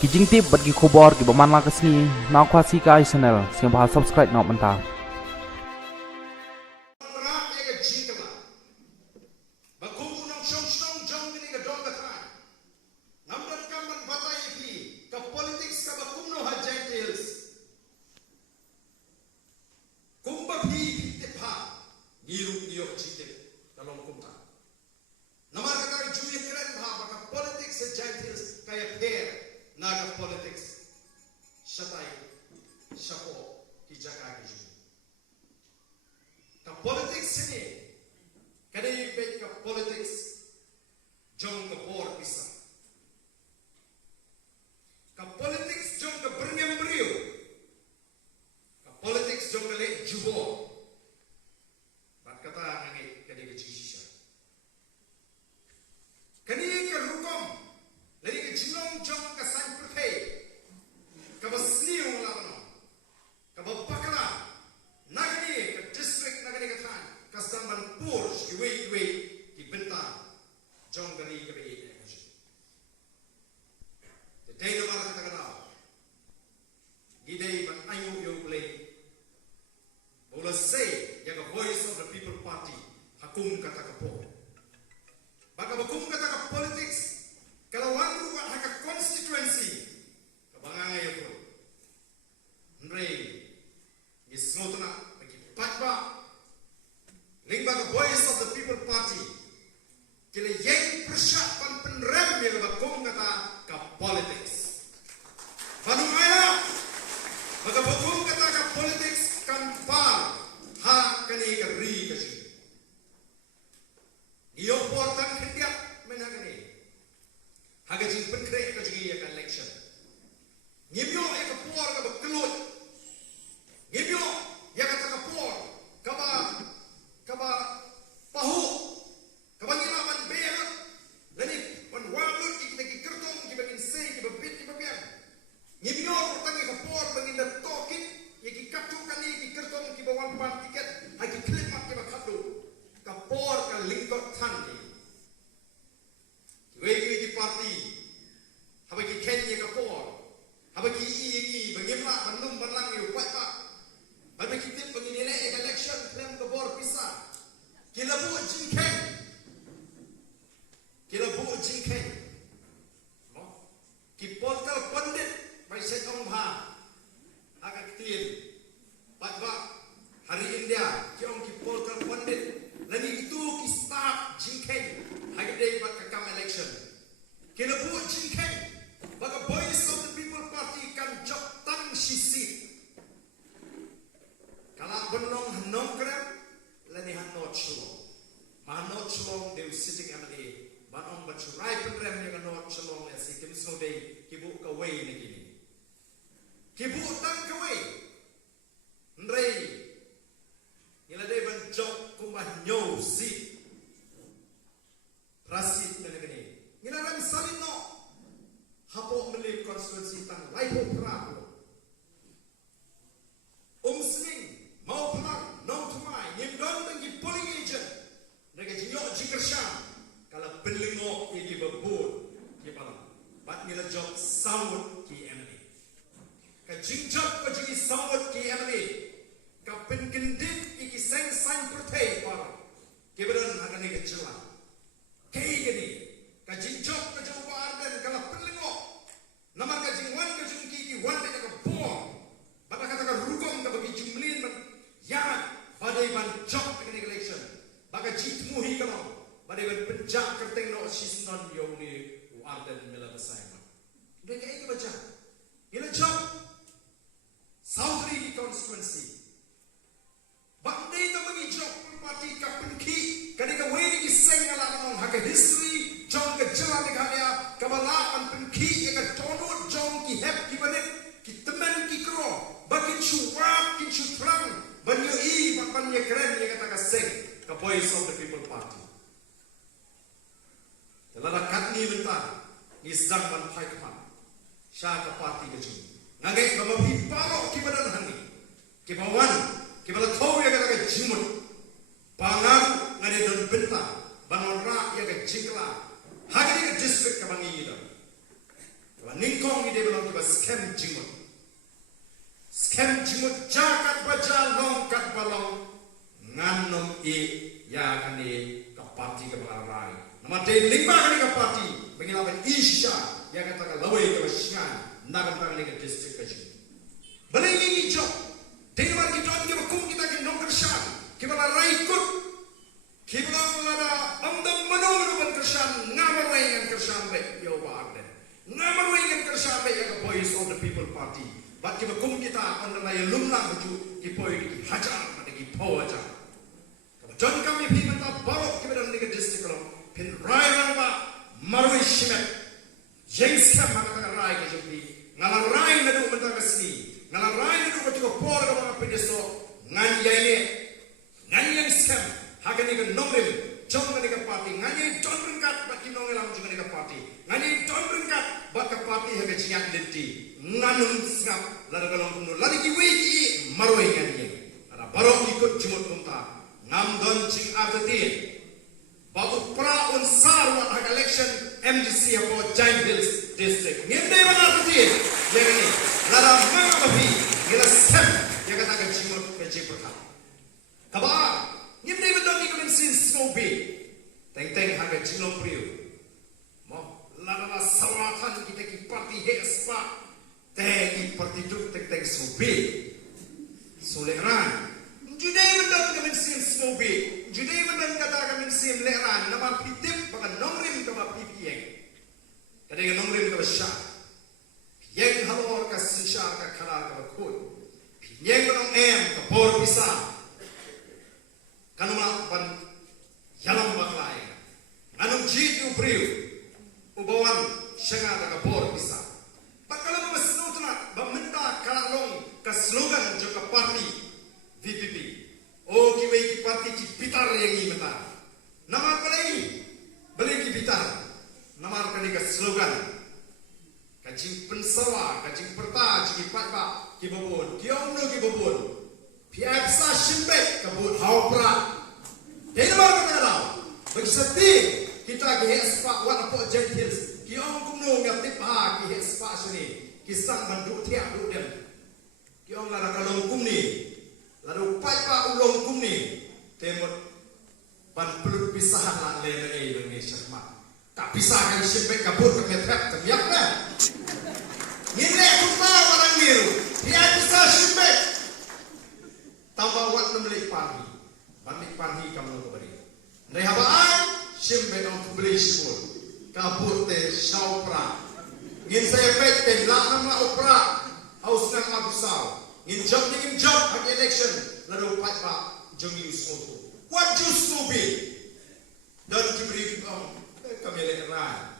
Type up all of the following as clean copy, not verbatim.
Kijing tip bagi kubor ki baman la kesni nak kuasi kai channel siang bahas subscribe nak mentah. Naga politics, shatai, shapo, kijaka kiju. Ka politics ini, kadai baik ka politics, jom ka por bisa. Ka politics jom ka berniam beriu, ka politics jom ka lek jubo. Bat kata ngai kadai kejisha. Kani ka rukom, lari ka jinong jom ka kabasniu lawan, kabapakala, nagani ke district nagani ke tan, kastamban pur, iwe di benta, jong gani ke be. The day the market taganaw, gidei ban ayu yo play. Bola say, yaga voice of the people party, hakum kata kapo. Baka hakum kata ka politics, kalau wangu haka constituency. Bangai aku, Nrei, Isnotna, bagi patba, lingba the voice of the people party, kila yang persiapan penrem yang bakum kata ke politics. Banumaya, baga bakum kata ke politics kan par, ha kani ke ri kasi. Iyo portan ketiak menagani, hagajin penkrek kasi ya kan election. Ngibyo ya kapor ka bagkelut. Ngibyo ya kata kapor kaba pahu kaba ngiraman berat lani wan walut iki kertong ki bagin sei ki babit ki babian. Ngibyo tangi kapor bagin da tokit iki katukan iki kertong ki bawan pan tiket aki klimat ki bakadu. Kapor ka lingkot tandi. Wegi di parti habaki Kenya kapor. Habaki ini bagaimana bandung balang itu kuat pak. Habaki tip begini election claim ke bor pisah. Kila bu jingkeng. Ki portal pandit by Sekong Bha. Agak clear. Pak hari India kiong ki portal pandit. Lani itu ki start jingkeng. Hari day pak kakam election. Kila bu jingkeng. Baka voice of the people party kan jok tang sisi. Kalau benong hanong kerem, lani hanot shalom. Hanot shalom they sitting amali. Banong bacurai kerem yang hanot shalom lesi kim so day kibu kawai negini. Kibu tang kawai. Nrei. Ila day ban jok kumah nyo si. Rasid na negini. Ngila ram salin no. Hapo melim konstituensi tang laipo prabu. Sning mau pelang non tumai nyimdon tengi polling agent. Mereka jinyok jikersyam kalau belingo iki bebur ki palang. Bat nila jok sawut ki MD. Ka jingjok ka jingi sawut ki MD. Ka penkendit iki seng sang pertei palang. Ki beran agane ke celah. Kei gini. Ka jingjok ka jok arden kalau belingo. Nama ka jingwan ka jing ki wan de ka bom. Bata kata ka rugong ka bagi jumlin ya badai ban jok ka election. Baka jitmuhi ka no. Badai ban penjak kerteng no sisnon yo ni arden mila besai. Mereka ini baca. Ila jok Southri constituency. Bandai ta bagi jok parti ka penki kadika weni ki seng ala no haka history jong ka jalan ka dia kabalaan penki ya ka tono jong ki hep ki banet ki temen ki kro bakin chuwap ki chutrang banyo I papan ya keren ya kata ka seng ka voice of the people party. Dalam kat ni mentah ni zaman paikman syaka parti kecil ngagai ka mapipalo ki badan hangi ki bawan ki bala tau ya kata ka jimut pangaru ngade don benta banon ra ya ka jingla hagani ka district ka bangi ida Kiba ningkong ide belong kiba scam jimut. Scam jimut jakat baja long kat balong nganom ya kani kapati kebarai. Nama de lima kani kapati mengilapan isya ya kata lawai ke basyan nak kata ke district kecil. Beli ini job. Dengan kita kita kum kita ke nong kersan. Kita rai ikut. Kita lada amdam menung dengan kersan ngamarai dengan kersan baik yo baagden. Ngamarai dengan kersan baik ya voice of the people party. Bat kita kum kita on na lumlang baju ki poi ki hajar pada ki pawaja. John kami pi mata barok kita dan ke district lo. Pin rai ramba marui shimet. James kam maka rai ke jumpi. Ngalar rai na do mata ke sini. Ngalar rai na do ke por ke mga pedeso. Ngan yaine. Ngan yang scam. Haga ni ke nomrem. John ni ke party. Ngan yang John berengkat bat ki nongelam juga ni ke party. Ngan yang John berengkat bat ke party haga jiak lenti. Nganun ngap lada galong kuno lada ki wiki maroi ngani ada barok ikut jumut kunta ngam don cing artetin ba upra un sarwa hak election MDC apo Giant Hills district ngende ba artetin yani lada mama babi gila sem ya kata ka jumut ke jipraka kaba ngende ba don ikut sin snobe teng teng hak jilong priu mo lada sawatan kita ki party hespa tegi partiduk tek sobe soleran judai mendan kami sim sobe judai mendan kata kami sim leran nama pitip baka nomrim ka PPN kadang nomrim ka sya yang halor ka sisha ka khala ka khut yang nong ka por bisa kanuma pan yalam baklai anum jitu priu ubawan syanga ka por bisa Pakalam masnutna bamenta kalalong ka slogan joka party VPP. O kiway ki party ki pitar yang imata. Namar kalai balik ki pitar. Namar kani ka slogan. Kajing pensawa, kajing perta, ki patba ki babon, ki omno ki babon. Piapsa shimbek kabut haupra. Dai namar kata kalau. Bagi seti kita ki hespa wan apo Giant Hills. Ki ong kumno ngatip ha ki hespa sini kisang bandu tiak du dem ki ong lara kalong kumni lalu pai pa ulong kumni temot pan pelut pisahan la le Indonesia mak tak pisahkan simpek kabut ke metrap temyak na ngile kumpa warang biru dia bisa simpek tambah wat nemlik pagi banding pagi kamu ke beri ndai habaan simpek ong kubeli sipur kabut te saupra ngin saya pek lakam la opra aus nang abusau ngin job hak election lalu patpa jongi usoto what used to be dan kibri kami leran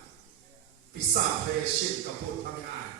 pisah hai shit kabut kami ai